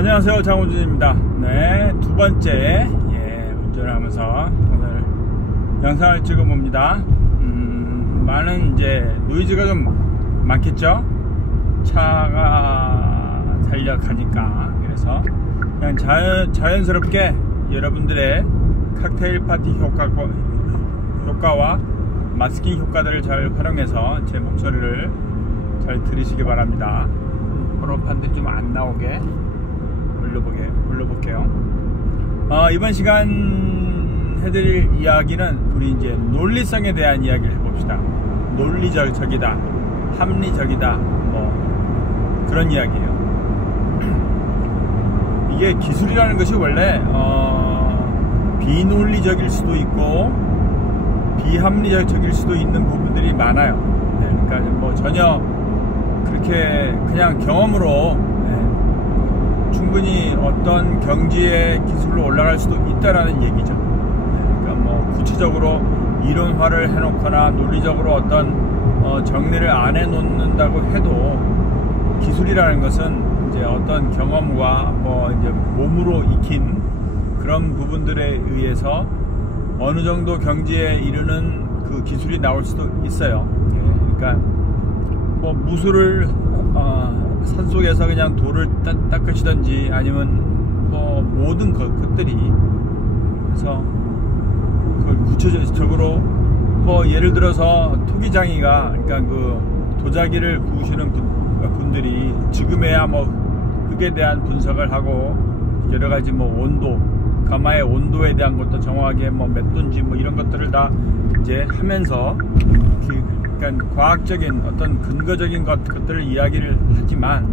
안녕하세요, 장호준입니다. 네, 두 번째 운전을 하면서 오늘 영상을 찍어봅니다. 많은 이제 노이즈가 좀 많겠죠? 차가 달려가니까. 그래서 그냥 자연스럽게 여러분들의 칵테일 파티 효과와 마스킹 효과들을 잘 활용해서 제 목소리를 잘 들으시기 바랍니다. 번호판들이 좀 안 나오게 올려볼게요. 이번 시간 해드릴 이야기는 우리 이제 논리성에 대한 이야기를 해봅시다. 논리적이다, 합리적이다, 뭐 그런 이야기예요. 이게 기술이라는 것이 원래 비논리적일 수도 있고 비합리적일 수도 있는 부분들이 많아요. 네, 그러니까 뭐 전혀 그렇게 그냥 경험으로 충분히 어떤 경지의 기술로 올라갈 수도 있다라는 얘기죠. 그러니까 뭐 구체적으로 이론화를 해놓거나 논리적으로 어떤 정리를 안 해놓는다고 해도 기술이라는 것은 이제 어떤 경험과 뭐 이제 몸으로 익힌 그런 부분들에 의해서 어느 정도 경지에 이르는 그 기술이 나올 수도 있어요. 그러니까 뭐 무술을 산속에서 그냥 돌을 닦으시던지 아니면 뭐 모든 것들이 그래서 그걸 구체적으로 뭐 예를 들어서 토기장이가 그러니까 그 도자기를 구우시는 분들이 지금에야 뭐 흙에 대한 분석을 하고 여러 가지 뭐 온도 가마의 온도에 대한 것도 정확하게 뭐 몇 도인지 뭐 이런 것들을 다 이제 하면서 그러니까 과학적인 어떤 근거적인 것들을 이야기를 하지만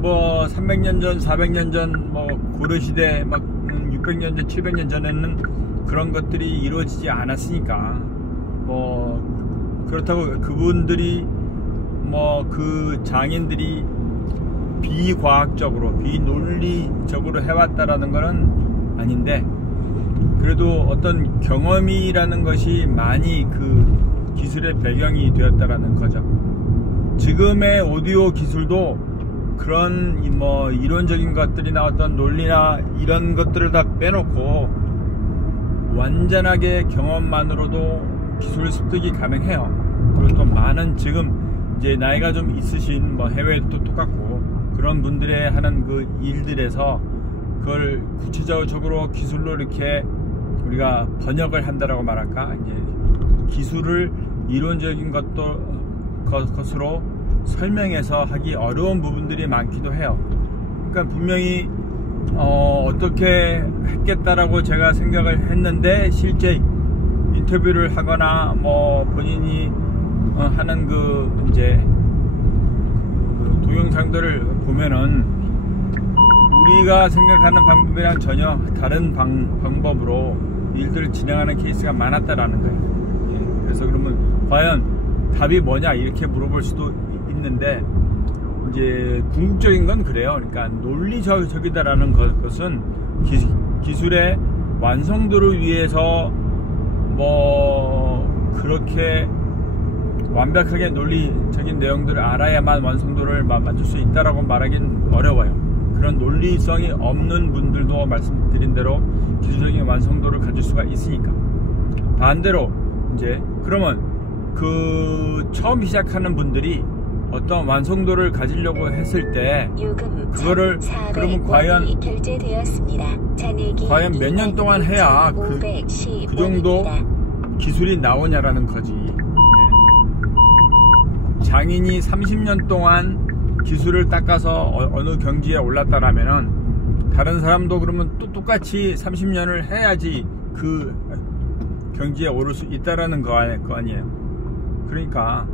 뭐 300년 전, 400년 전, 뭐 고려시대 막 600년 전, 700년 전에는 그런 것들이 이루어지지 않았으니까 뭐 그렇다고 그분들이 뭐 그 장인들이 비과학적으로 비논리적으로 해왔다라는 거는 아닌데 그래도 어떤 경험이라는 것이 많이 그 기술의 배경이 되었다라는 거죠. 지금의 오디오 기술도 그런 뭐 이론적인 것들이나 어떤 논리나 이런 것들을 다 빼놓고 완전하게 경험만으로도 기술 습득이 가능해요. 그리고 또 많은 지금 이제 나이가 좀 있으신 뭐 해외도 똑같고 그런 분들의 하는 그 일들에서 그걸 구체적으로 기술로 이렇게 우리가 번역을 한다라고 말할까, 이제 기술을 이론적인 것으로 설명해서 하기 어려운 부분들이 많기도 해요. 그러니까 분명히 어떻게 했겠다라고 제가 생각을 했는데 실제 인터뷰를 하거나 뭐 본인이 하는 그 이제 그 동영상들을 보면은 우리가 생각하는 방법이랑 전혀 다른 방법으로 일들을 진행하는 케이스가 많았다라는 거예요. 그래서 그러면 과연 답이 뭐냐 이렇게 물어볼 수도 있는데 이제 궁극적인 건 그래요. 그러니까 논리적이다라는 것은 기술의 완성도를 위해서 뭐 그렇게 완벽하게 논리적인 내용들을 알아야만 완성도를 만들 수 있다라고 말하기는 어려워요. 그런 논리성이 없는 분들도 말씀드린 대로 기술적인 완성도를 가질 수가 있으니까. 반대로 이제 그러면 그 처음 시작하는 분들이 어떤 완성도를 가지려고 했을 때 그거를 그러면 과연 몇 년 동안 해야 그 정도 기술이 나오냐라는 거지. 장인이 30년 동안 기술을 닦아서 어느 경지에 올랐다라면은 다른 사람도 그러면 또 똑같이 30년을 해야지 그 경지에 오를 수 있다라는 거 아니에요. 그러니까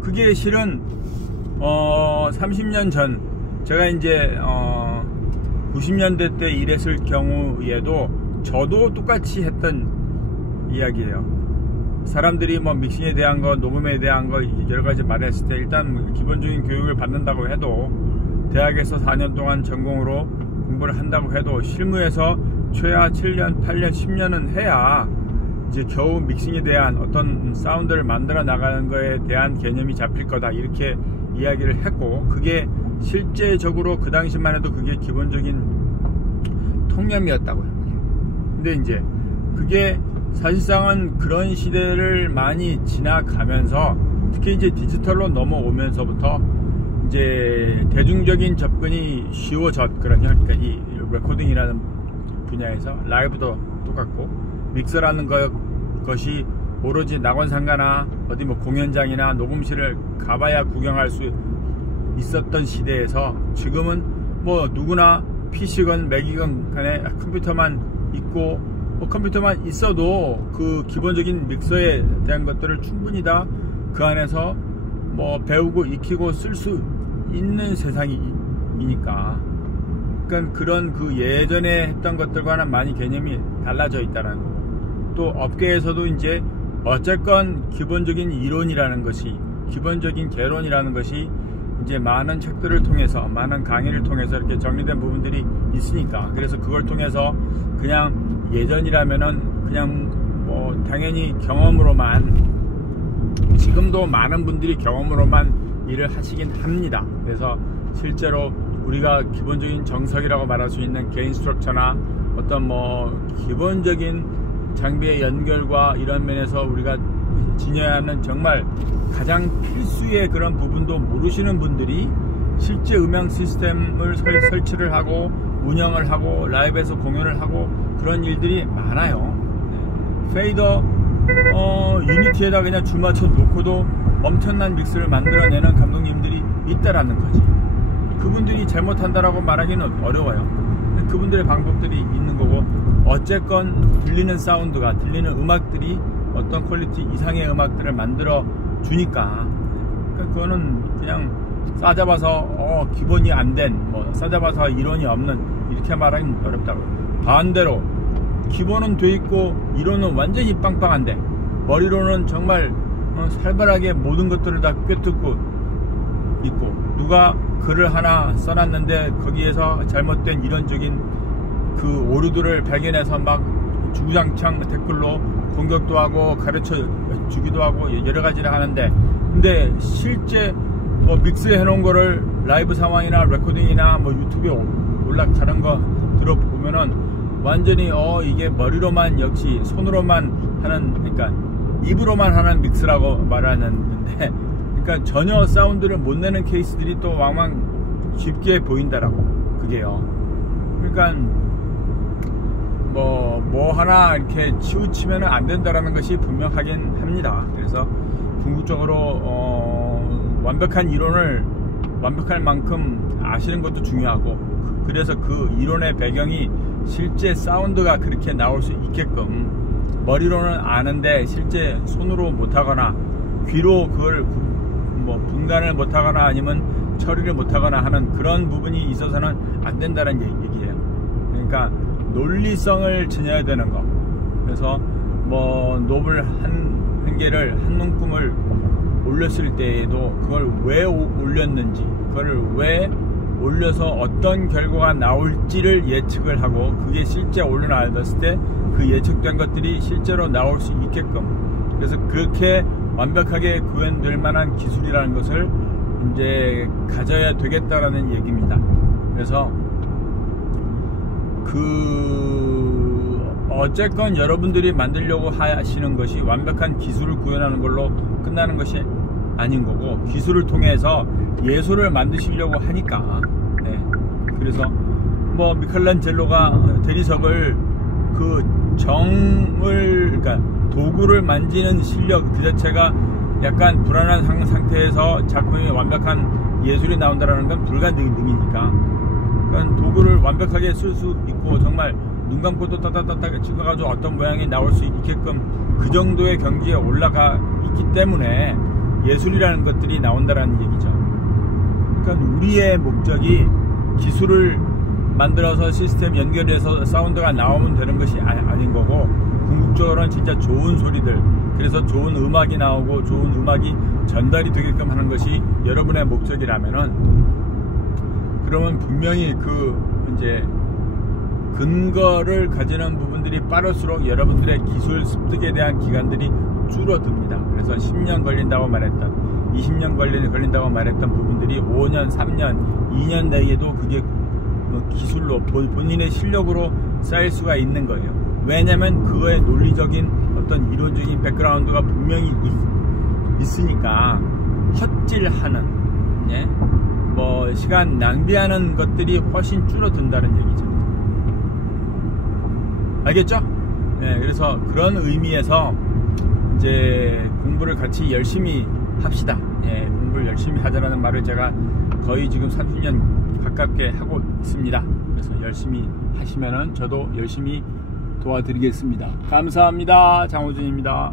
그게 실은 30년 전 제가 이제 90년대 때 일했을 경우에도 저도 똑같이 했던 이야기예요. 사람들이 뭐 믹싱에 대한 거, 녹음에 대한 거 여러 가지 말했을 때 일단 기본적인 교육을 받는다고 해도 대학에서 4년 동안 전공으로 공부를 한다고 해도 실무에서 최하 7년, 8년, 10년은 해야 이제 겨우 믹싱에 대한 어떤 사운드를 만들어 나가는 거에 대한 개념이 잡힐 거다 이렇게 이야기를 했고, 그게 실제적으로 그 당시만 해도 그게 기본적인 통념이었다고요. 근데 이제 그게 사실상은 그런 시대를 많이 지나가면서, 특히 이제 디지털로 넘어오면서부터 이제 대중적인 접근이 쉬워졌, 그러니까 이 레코딩이라는 분야에서 라이브도 똑같고 믹서라는 것이 오로지 낙원상가나 어디 뭐 공연장이나 녹음실을 가봐야 구경할 수 있었던 시대에서, 지금은 뭐 누구나 PC건 맥이건 간에 컴퓨터만 있고, 컴퓨터만 있어도 그 기본적인 믹서에 대한 것들을 충분히 다 그 안에서 뭐 배우고 익히고 쓸 수 있는 세상이니까, 그러니까 그런 그 예전에 했던 것들과는 많이 개념이 달라져 있다는 거고, 또 업계에서도 이제 어쨌건 기본적인 이론이라는 것이, 기본적인 개론이라는 것이 이제 많은 책들을 통해서, 많은 강의를 통해서 이렇게 정리된 부분들이 있으니까, 그래서 그걸 통해서 그냥 예전이라면은 그냥 뭐 당연히 경험으로만, 지금도 많은 분들이 경험으로만 일을 하시긴 합니다. 그래서 실제로 우리가 기본적인 정석이라고 말할 수 있는 개인 스트럭처나 어떤 뭐 기본적인 장비의 연결과 이런 면에서 우리가 지녀야 하는 정말 가장 필수의 그런 부분도 모르시는 분들이 실제 음향 시스템을 설치를 하고 운영을 하고 라이브에서 공연을 하고 그런 일들이 많아요. 페이더 유니티에다 그냥 줄 맞춰 놓고도 엄청난 믹스를 만들어내는 감독님들이 있다라는 거지. 그분들이 잘못한다라고 말하기는 어려워요. 그분들의 방법들이 있는 거고, 어쨌건 들리는 사운드가, 들리는 음악들이 어떤 퀄리티 이상의 음악들을 만들어 주니까, 그러니까 그거는 그냥 싸잡아서 기본이 안 된, 뭐 싸잡아서 이론이 없는, 이렇게 말하기는 어렵다고. 반대로 기본은 돼 있고 이론은 완전히 빵빵한데 머리로는 정말 살벌하게 모든 것들을 다 꿰뚫고 있고, 누가 글을 하나 써놨는데 거기에서 잘못된 이론적인 그 오류들을 발견해서 막 주구장창 댓글로 공격도 하고 가르쳐 주기도 하고 여러 가지를 하는데, 근데 실제 뭐 믹스해 놓은 거를 라이브 상황이나 레코딩이나 뭐 유튜브에 올라가는 거 들어보면은 완전히 이게 머리로만, 역시 손으로만 하는, 그러니까 입으로만 하는 믹스라고 말하는데, 그러니까 전혀 사운드를 못 내는 케이스들이 또 왕왕 쉽게 보인다라고, 그게요. 그러니까 뭐 하나 이렇게 치우치면 안 된다라는 것이 분명하긴 합니다. 그래서 궁극적으로 완벽한 이론을 완벽할 만큼 아시는 것도 중요하고, 그래서 그 이론의 배경이 실제 사운드가 그렇게 나올 수 있게끔, 머리로는 아는데 실제 손으로 못하거나 귀로 그걸 뭐 분간을 못하거나 아니면 처리를 못하거나 하는 그런 부분이 있어서는 안 된다는 얘기예요. 그러니까 논리성을 지녀야 되는 거. 그래서 뭐 노블 한 개를, 한 눈금을 올렸을 때에도 그걸 왜 올렸는지, 그걸 왜 올려서 어떤 결과가 나올지를 예측을 하고, 그게 실제 올려놨을 때 그 예측된 것들이 실제로 나올 수 있게끔, 그래서 그렇게 완벽하게 구현될 만한 기술이라는 것을 이제 가져야 되겠다라는 얘기입니다. 그래서 어쨌건 여러분들이 만들려고 하시는 것이 완벽한 기술을 구현하는 걸로 끝나는 것이 아닌 거고, 기술을 통해서 예술을 만드시려고 하니까. 그래서 뭐 미켈란젤로가 대리석을 그러니까 도구를 만지는 실력 그 자체가 약간 불안한 상태에서 작품이 완벽한 예술이 나온다는 건 불가능이니까, 그러니까 도구를 완벽하게 쓸 수 있고 정말 눈 감고도 따따따따 찍어가지고 어떤 모양이 나올 수 있게끔 그 정도의 경지에 올라가 있기 때문에 예술이라는 것들이 나온다는 얘기죠. 그러니까 우리의 목적이 기술을 만들어서 시스템 연결해서 사운드가 나오면 되는 것이 아닌 거고, 궁극적으로는 진짜 좋은 소리들, 그래서 좋은 음악이 나오고 좋은 음악이 전달이 되게끔 하는 것이 여러분의 목적이라면은, 그러면 분명히 이제 근거를 가지는 부분들이 빠를수록 여러분들의 기술 습득에 대한 기간들이 줄어듭니다. 그래서 10년 걸린다고 말했던 20년 걸린다고 말했던 부분들이 5년, 3년, 2년 내에도 그게 기술로 본인의 실력으로 쌓일 수가 있는 거예요. 왜냐면 그거의 논리적인 어떤 이론적인 백그라운드가 분명히 있으니까 헛질하는, 예? 뭐 시간 낭비하는 것들이 훨씬 줄어든다는 얘기죠. 알겠죠? 예, 그래서 그런 의미에서 이제 공부를 같이 열심히 합시다. 예, 공부를 열심히 하자라는 말을 제가 거의 지금 30년 가깝게 하고 있습니다. 그래서 열심히 하시면은 저도 열심히 도와드리겠습니다. 감사합니다. 장호준입니다.